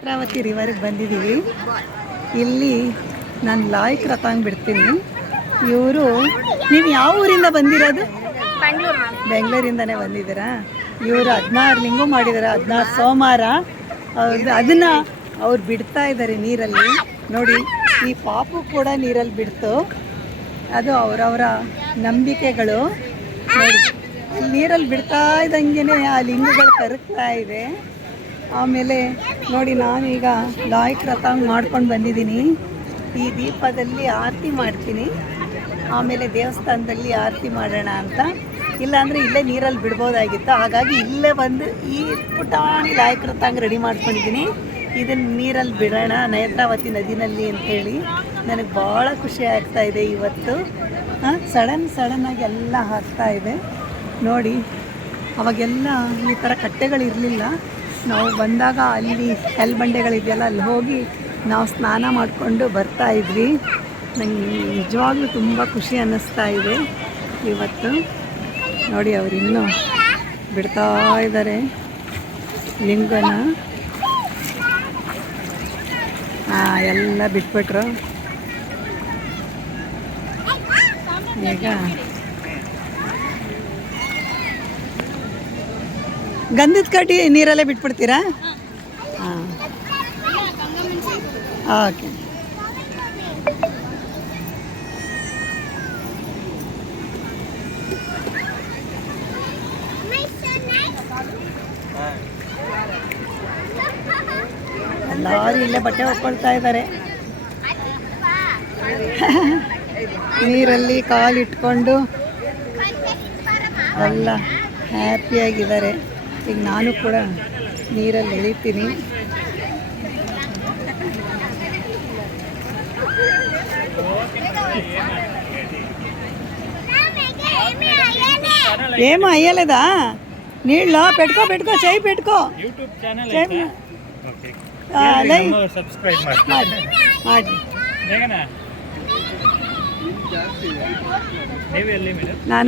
ನೇತ್ರಾವತಿ ರಿವರ್ಗೆ ಬಂದಿದ್ದೀವಿ. ಇಲ್ಲಿ ನಾನು ಲಾಯ್ಕ್ ರಥಂಗ್ ಬಿಡ್ತೀನಿ. ಇವರು ನೀವು ಯಾವ ಊರಿಂದ ಬಂದಿರೋದು? ಬೆಂಗಳೂರು ಬೆಂಗಳೂರಿಂದನೇ ಬಂದಿದ್ದೀರಾ? ಇವರು ಹದಿನಾರು ಲಿಂಗು ಮಾಡಿದ್ದಾರೆ ಹದಿನಾರು ಸೋಮವಾರ. ಅವ್ರದ್ದು ಅದನ್ನು ಅವ್ರು ಬಿಡ್ತಾ ಇದ್ದಾರೆ ನೀರಲ್ಲಿ. ನೋಡಿ ಈ ಪಾಪು ಕೂಡ ನೀರಲ್ಲಿ ಬಿಡ್ತು. ಅದು ಅವರವರ ನಂಬಿಕೆಗಳು. ನೋಡಿ ನೀರಲ್ಲಿ ಬಿಡ್ತಾ ಇದ್ದಂಗೆ ಆ ಲಿಂಗಗಳು ಕರಗ್ತಾ ಇದೆ. ಆಮೇಲೆ ನೋಡಿ ನಾನೀಗ ಲಾಯಕ್ ರಥಂಗ್ ಮಾಡ್ಕೊಂಡು ಬಂದಿದ್ದೀನಿ. ಈ ದೀಪದಲ್ಲಿ ಆರತಿ ಮಾಡ್ತೀನಿ. ಆಮೇಲೆ ದೇವಸ್ಥಾನದಲ್ಲಿ ಆರತಿ ಮಾಡೋಣ ಅಂತ. ಇಲ್ಲಾಂದರೆ ಇಲ್ಲೇ ನೀರಲ್ಲಿ ಬಿಡ್ಬೋದಾಗಿತ್ತು. ಹಾಗಾಗಿ ಇಲ್ಲೇ ಬಂದು ಈ ಪುಟಾಣಿ ಲಾಯಕ್ ರಥಂಗ್ ರೆಡಿ ಮಾಡ್ಕೊಂಡಿದ್ದೀನಿ. ಇದನ್ನು ನೀರಲ್ಲಿ ಬಿಡೋಣ ನೇತ್ರಾವತಿ ನದಿನಲ್ಲಿ ಅಂತೇಳಿ. ನನಗೆ ಭಾಳ ಖುಷಿ ಆಗ್ತಾ ಇದೆ ಇವತ್ತು. ಸಡನ್ ಸಡನ್ನಾಗಿ ಎಲ್ಲ ಹಾಕ್ತಾ ಇದೆ. ನೋಡಿ, ಅವಾಗೆಲ್ಲ ಈ ಥರ ಕಟ್ಟೆಗಳಿರಲಿಲ್ಲ. ನಾವು ಬಂದಾಗ ಅಲ್ಲಿ ಕಲ್ಲು ಬಂಡೆಗಳಿದೆಯಲ್ಲ, ಅಲ್ಲಿ ಹೋಗಿ ನಾವು ಸ್ನಾನ ಮಾಡಿಕೊಂಡು ಬರ್ತಾ ಇದ್ವಿ. ನಂಗೆ ನಿಜವಾಗ್ಲೂ ತುಂಬ ಖುಷಿ ಅನ್ನಿಸ್ತಾ ಇದೆ ಇವತ್ತು. ನೋಡಿ ಅವರು ಇನ್ನೂ ಬಿಡ್ತಾ ಇದ್ದಾರೆ. ಲಿಂಗನ. ಹಾಂ ಎಲ್ಲ ಬಿಟ್ಬಿಟ್ರು. ಈಗ ಗಂಧದ ಕಡ್ಡಿ ನೀರಲ್ಲೇ ಬಿಟ್ಬಿಡ್ತೀರಾ? ಹಾಂ. ಓಕೆ. ಎಲ್ಲರೂ ಇಲ್ಲೇ ಬಟ್ಟೆ ಹೊಕ್ಕೊಳ್ತಾ ಇದ್ದಾರೆ ನೀರಲ್ಲಿ ಕಾಲಿಟ್ಕೊಂಡು. ಎಲ್ಲ ಹ್ಯಾಪಿಯಾಗಿದ್ದಾರೆ ಈಗ ನಾನು ಕೂಡ ನೀರಲ್ಲಿ ಇಳಿತೀನಿ ఏమో అయ్యలేదా నీళ్ళు పెట్టుకో పెట్టుకో చేయి పెట్టుకో ಯೂಟ್ಯೂಬ್ ಚಾನಲ್ చేయి ಓಕೆ ಆ, ಲೈ ಸಬ್ಸ್ಕ್ರೈಬ್ ಮಾಡಿ ಮಾಡಿ ಮಾಡಿ ಬೇಗನಾ ನೀವು ಎಲ್ಲಿ ಮೇಡಮ್ ನಾನು